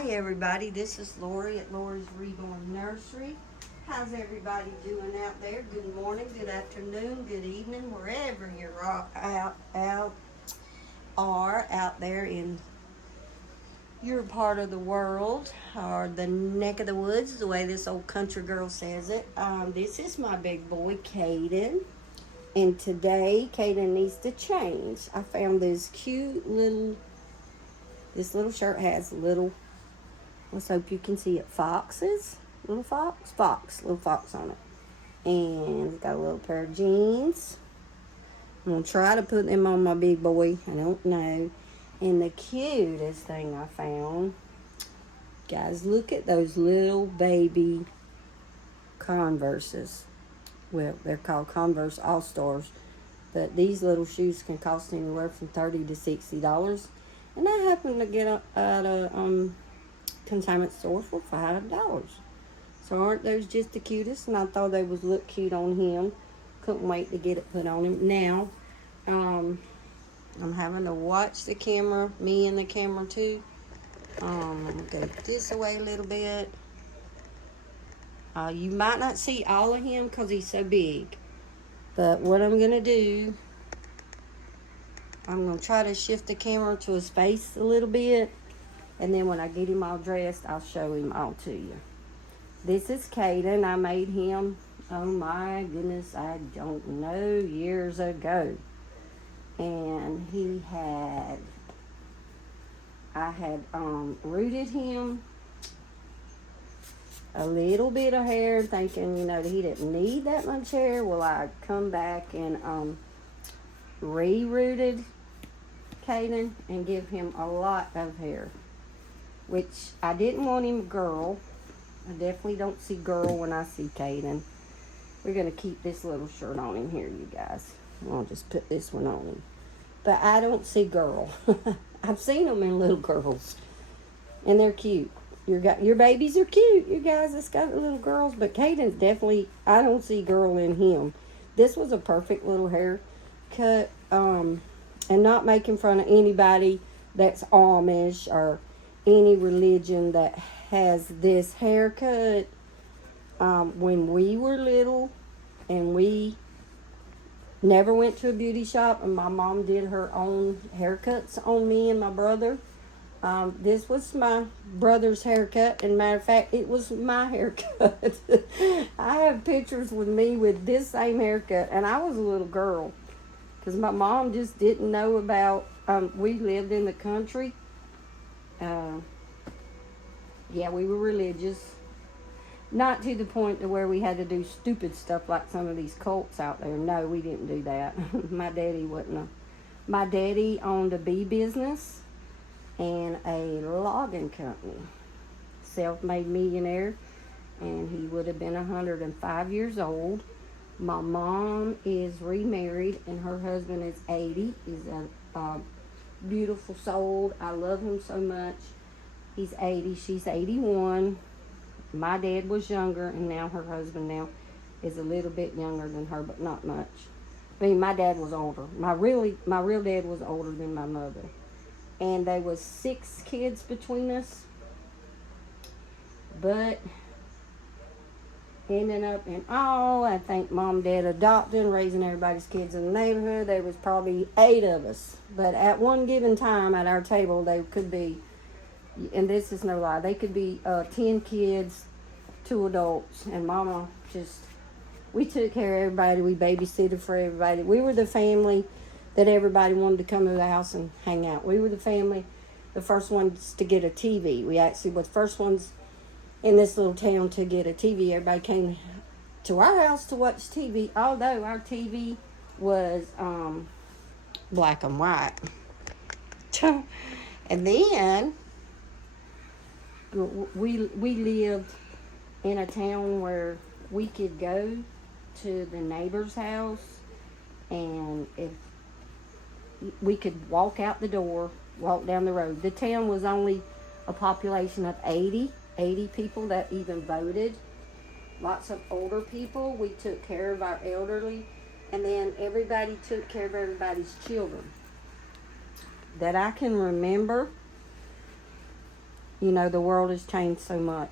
Hi everybody, this is Lori at Lori's Reborn Nursery. How's everybody doing out there? Good morning, good afternoon, good evening, wherever you're out there in your part of the world or the neck of the woods, the way this old country girl says it. This is my big boy, Caden. And today, Caden needs to change. I found this little shirt has little, let's hope you can see it, foxes. Little fox on it. And it's got a little pair of jeans. I'm going to try to put them on my big boy. I don't know. And the cutest thing I found, guys, look at those little baby Converses. Well, they're called Converse All-Stars. But these little shoes can cost anywhere from $30 to $60. And I happened to get at a consignment store for $5. So aren't those just the cutest? And I thought they would look cute on him. Couldn't wait to get it put on him. Now, I'm having to watch the camera, me and the camera too. I'm going to go this away a little bit. You might not see all of him because he's so big. But what I'm going to do, I'm going to try to shift the camera to his face a little bit. And then when I get him all dressed, I'll show him all to you. This is Caden. I made him, oh my goodness, I don't know, years ago. And I had rooted him a little bit of hair, thinking, that he didn't need that much hair. Well, I come back and re-rooted Caden and give him a lot of hair, which I didn't want him girl. I definitely don't see girl when I see Caden. We're going to keep this little shirt on him here, you guys. I'll just put this one on him. But I don't see girl. I've seen them in little girls, and they're cute. Your babies are cute, you guys. It's got little girls, but Caden's definitely, I don't see girl in him. This was a perfect little haircut, and not making fun of anybody that's Amish or any religion that has this haircut. When we were little and we never went to a beauty shop and my mom did her own haircuts on me and my brother, this was my brother's haircut, and matter of fact, it was my haircut. I have pictures with me with this same haircut, and I was a little girl, because my mom just didn't know about, we lived in the country. Yeah, we were religious. Not to the point to where we had to do stupid stuff like some of these cults out there. No, we didn't do that. My daddy owned a bee business and a logging company. Self-made millionaire, and he would have been 105 years old. My mom is remarried, and her husband is 80. He's a beautiful soul. I love him so much. He's 80. She's 81. My dad was younger, and now her husband now is a little bit younger than her, but not much. I mean, my dad was older. My real dad was older than my mother. And there was 6 kids between us. But ending up in all, I think mom, dad adopting, raising everybody's kids in the neighborhood, there was probably 8 of us. But at one given time at our table, there could be, and this is no lie, they could be 10 kids, 2 adults, and mama we took care of everybody. We babysitted for everybody. We were the family that everybody wanted to come to the house and hang out. We were the family, the first ones to get a TV. We actually were the first ones in this little town to get a TV. Everybody came to our house to watch TV, although our TV was black and white. And then we lived in a town where we could go to the neighbor's house, and if we could walk out the door, walk down the road. The town was only a population of 80 people that even voted. Lots of older people. We took care of our elderly, and then everybody took care of everybody's children. That I can remember, You know, the world has changed so much.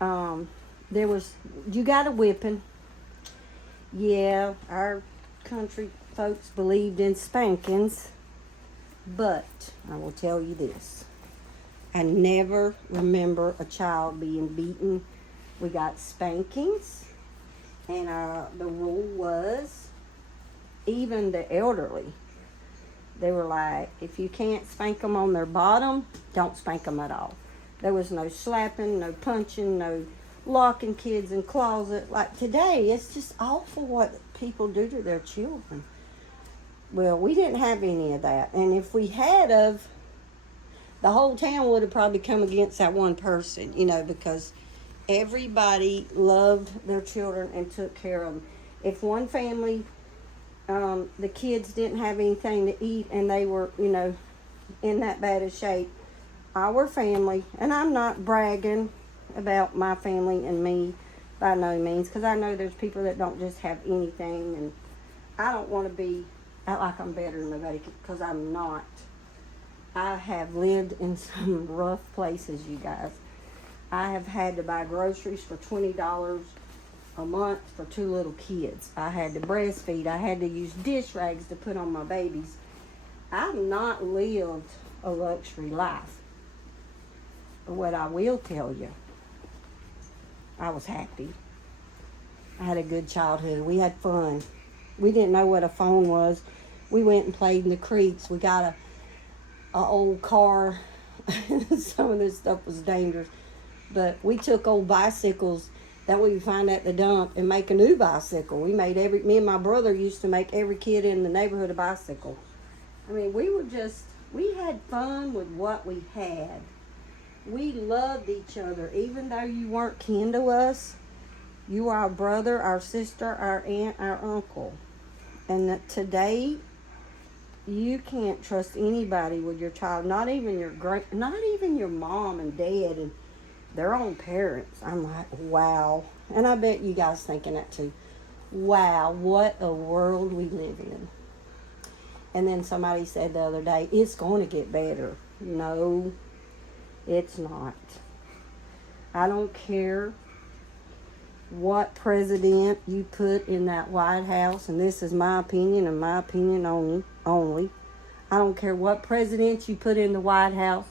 You got a whipping. Yeah, our country folks believed in spankings. But I will tell you this. I never remember a child being beaten. We got spankings. And the rule was, even the elderly, they were like, if you can't spank them on their bottom, don't spank them at all. There was no slapping, no punching, no locking kids in closet. Like today, it's just awful what people do to their children. Well, we didn't have any of that. And if we had of, the whole town would have probably come against that one person, you know, because everybody loved their children and took care of them. If one family, the kids didn't have anything to eat and they were, you know, in that bad of shape, our family, and I'm not bragging about my family and me by no means, because I know there's people that don't just have anything, and I don't want to be act like I'm better than nobody, because I'm not. I have lived in some rough places, you guys. I have had to buy groceries for $20 a month for 2 little kids. I had to breastfeed. I had to use dish rags to put on my babies. I've not lived a luxury life. But what I will tell you, I was happy. I had a good childhood. We had fun. We didn't know what a phone was. We went and played in the creeks. We got a old car. Some of this stuff was dangerous. But we took old bicycles that we would find at the dump and make a new bicycle. Me and my brother used to make every kid in the neighborhood a bicycle. I mean, we had fun with what we had. We loved each other, even though you weren't kin to us. You were our brother, our sister, our aunt, our uncle. And that today, you can't trust anybody with your child, not even your mom and dad and their own parents. I'm like, wow. And I bet you guys thinking that too. Wow, what a world we live in. And then somebody said the other day, it's going to get better. No, it's not. I don't care what president you put in that White House, and this is my opinion and my opinion only. I don't care what president you put in the White House,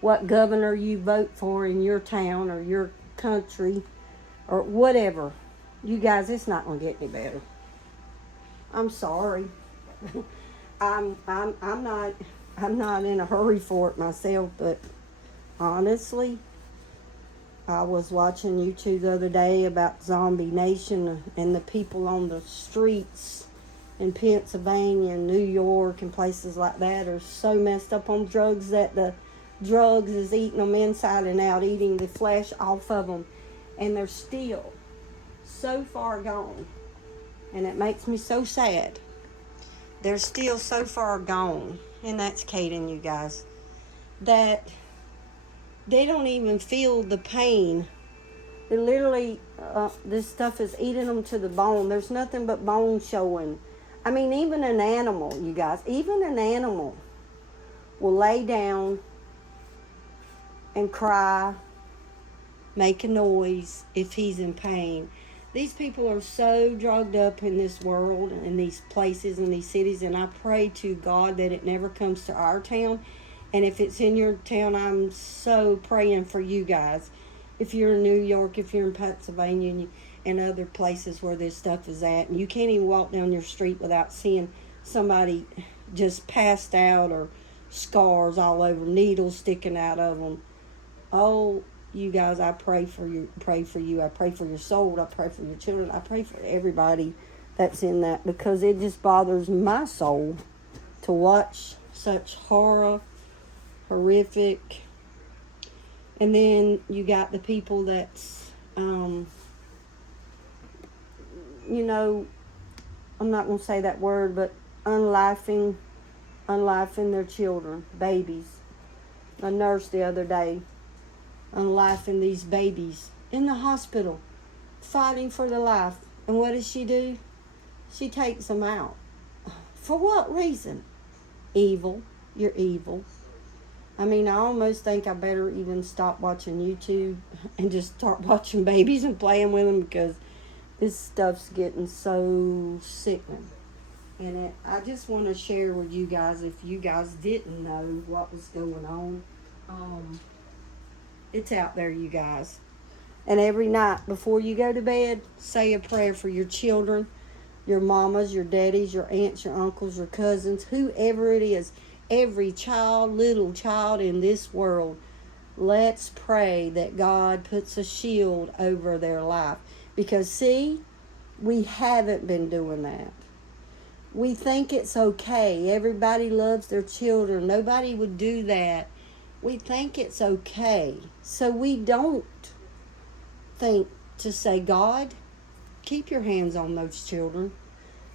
what governor you vote for in your town or your country or whatever. You guys, it's not going to get any better. I'm sorry. I'm not in a hurry for it myself, but honestly, I was watching YouTube the other day about Zombie Nation and the people on the streets in Pennsylvania and New York and places like that are so messed up on drugs that the drugs is eating them inside and out, eating the flesh off of them, and they're still so far gone. And it makes me so sad. They're still so far gone, and that's Caden, you guys, that they don't even feel the pain. They literally, this stuff is eating them to the bone. There's nothing but bone showing. I mean, even an animal, you guys, even an animal will lay down and cry, make a noise if he's in pain. These people are so drugged up in this world, in these places, in these cities, and I pray to God that it never comes to our town. And if it's in your town, I'm so praying for you guys. If you're in New York, if you're in Pennsylvania, and other places where this stuff is at, and you can't even walk down your street without seeing somebody just passed out or scars all over, needles sticking out of them. Oh, you guys, I pray for you. I pray for your soul. I pray for your children. I pray for everybody that's in that, because it just bothers my soul to watch such horrific. And then you got the people that's, I'm not going to say that word, but unlifing their children, babies. A nurse the other day, unlifing these babies in the hospital, fighting for their life. And what does she do? She takes them out. For what reason? Evil. You're evil. I mean, I almost think I better even stop watching YouTube and just start watching babies and playing with them, because this stuff's getting so sickening. And I just want to share with you guys, if you guys didn't know what was going on, it's out there, you guys. And every night before you go to bed, say a prayer for your children, your mamas, your daddies, your aunts, your uncles, your cousins, whoever it is. Every child, little child in this world, let's pray that God puts a shield over their life. Because, see, we haven't been doing that. We think it's okay. Everybody loves their children. Nobody would do that. We think it's okay. So we don't think to say, God, keep your hands on those children.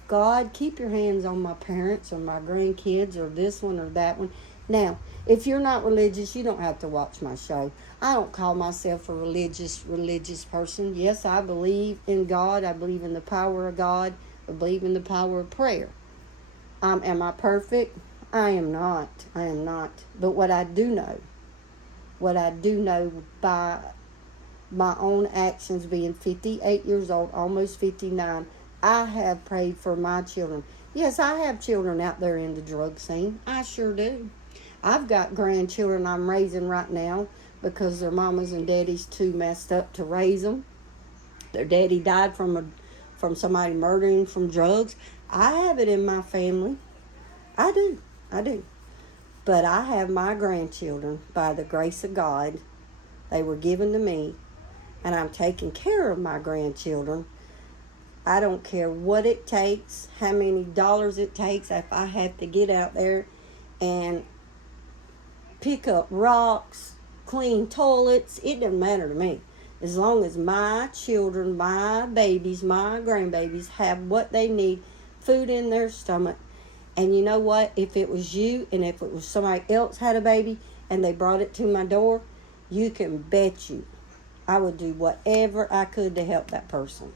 God, keep your hands on my parents or my grandkids or this one or that one. Now, if you're not religious, you don't have to watch my show. I don't call myself a religious person. Yes, I believe in God. I believe in the power of God. I believe in the power of prayer. Am I perfect? I am not. I am not. But what I do know by my own actions, being 58 years old, almost 59, I have prayed for my children. Yes, I have children out there in the drug scene. I sure do. I've got grandchildren I'm raising right now because their mamas and daddies too messed up to raise them. Their daddy died from somebody murdering from drugs. I have it in my family. I do. But I have my grandchildren by the grace of God. They were given to me, and I'm taking care of my grandchildren. I don't care what it takes, how many dollars it takes. If I have to get out there and pick up rocks, clean toilets, it doesn't matter to me. As long as my children, my babies, my grandbabies have what they need, food in their stomach. And you know what? If it was you and if it was somebody else had a baby and they brought it to my door, you can bet you I would do whatever I could to help that person.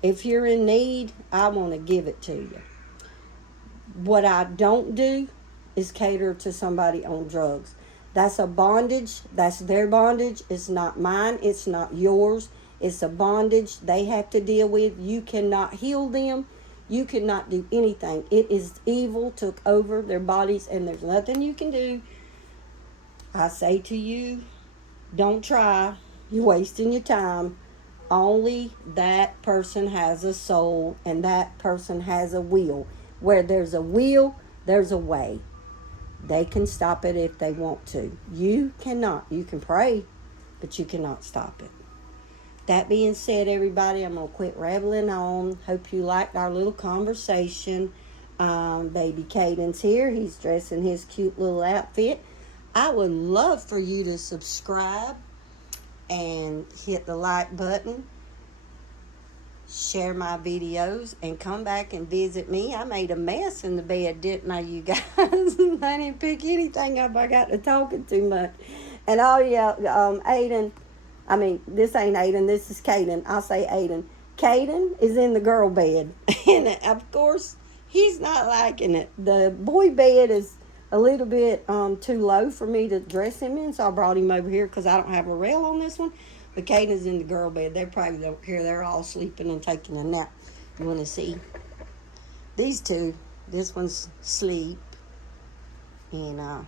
If you're in need, I want to give it to you. What I don't do is cater to somebody on drugs. That's a bondage. That's their bondage. It's not mine. It's not yours. It's a bondage they have to deal with. You cannot heal them. You cannot do anything. It is evil took over their bodies, and there's nothing you can do. I say to you, don't try. You're wasting your time. Only that person has a soul, and that person has a will. Where there's a will, there's a way. They can stop it if they want to. You cannot. You can pray, but you cannot stop it. That being said, everybody, I'm going to quit rambling on. Hope you liked our little conversation. Baby Caden's here. He's dressed in his cute little outfit. I would love for you to subscribe and hit the like button, share my videos, and come back and visit me. I made a mess in the bed, didn't I, you guys? I didn't pick anything up. I got to talking too much. And Aiden, this ain't Aiden, this is Caden. I'll say Aiden. Caden is in the girl bed. And, of course, he's not liking it. The boy bed is a little bit too low for me to dress him in, so I brought him over here because I don't have a rail on this one. But Caden's in the girl bed. They probably don't care. They're all sleeping and taking a nap. You want to see? These two. This one's asleep. And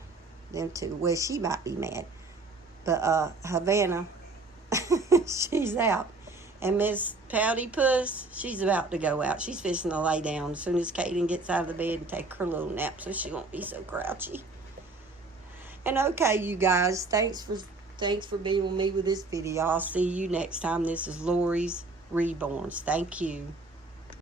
them two. Well, she might be mad. But Havana, she's out. And Miss Pouty Puss, she's about to go out. She's fixing to lay down as soon as Caden gets out of the bed and take her little nap so she won't be so grouchy. And okay, you guys, thanks for being with me with this video. I'll see you next time. This is Lori's Reborns. Thank you.